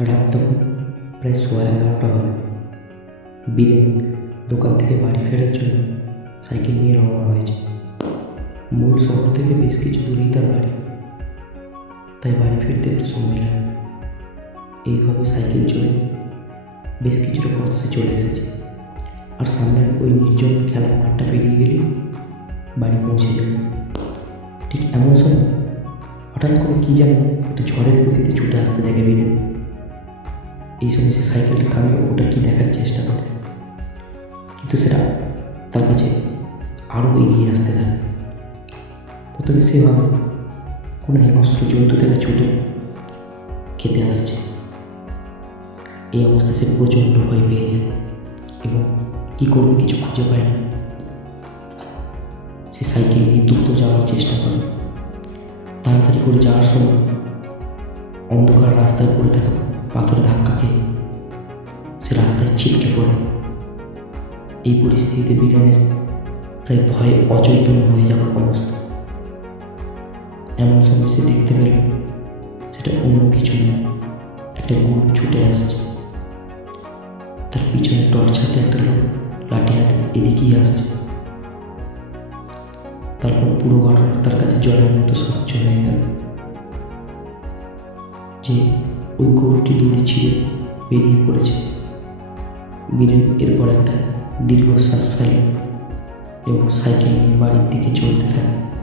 রাত তখন প্রায় সোয়া এগারোটা হবে বীরেন দোকান থেকে বাড়ি ফেরার জন্য সাইকেল নিয়ে রওনা হয়েছে। মূল শহর থেকে বেশ কিছু দূরেই তার বাড়ি। তাই বাড়ি ফিরতে একটু সময় লাগে। এইভাবে সাইকেল চলে বেশ কিছুটা পথ সে চলে এসেছে। আর সামনের ওই নির্জন খেলার মাঠটা পেরিয়ে গেলেই বাড়ি পৌঁছে যাবে ঠিক এমন সময় হঠাৎ করে কী যেন একটা ঝড়ের গতিতে ছুটে আসতে দেখে বীরেন এই সময় সে সাইকেলটা থামিয়ে ওটা কি দেখার চেষ্টা করে। কিন্তু সেটা তার কাছে আরও এগিয়ে আসতে থাকে। প্রথমে সে ভাবে, কোনো হিংস্র জন্তু থেকে ছুটে খেতে আসছে। এই অবস্থায় সে প্রচণ্ড ভয় পেয়ে যায় এবং কী করবে কিছু খুঁজে পায় না। সে সাইকেল নিয়ে দ্রুত যাওয়ার চেষ্টা করে। তাড়াতাড়ি করে যাওয়ার সময় অন্ধকার রাস্তায় পড়ে থাকা পাথরে ধাক্কা খেয়ে সে রাস্তায় ছিটকে পড়ে। এই পরিস্থিতিতে বীরেনের প্রায় ভয়ে অচৈতন্য হয়ে যাওয়ার অবস্থা। এমন সময় সে দেখতে পেল সেটা অন্য কিছু নয় একটা গরু ছুটে আসছে। তার পিছনে টর্চ হাতে একটা লোক লাঠি হাতে এদিকেই আসছে। তারপর পুরো ঘটনা তার কাছে জলের মতো স্বচ্ছ হয়ে গেল। যে ওই গরুটি দূরে ছিঁড়ে বেরিয়ে পড়েছে। বীরেন এরপর একটা দীর্ঘশ্বাস ফেলে এবং সাইকেল নিয়ে বাড়ির দিকে চলতে থাকে।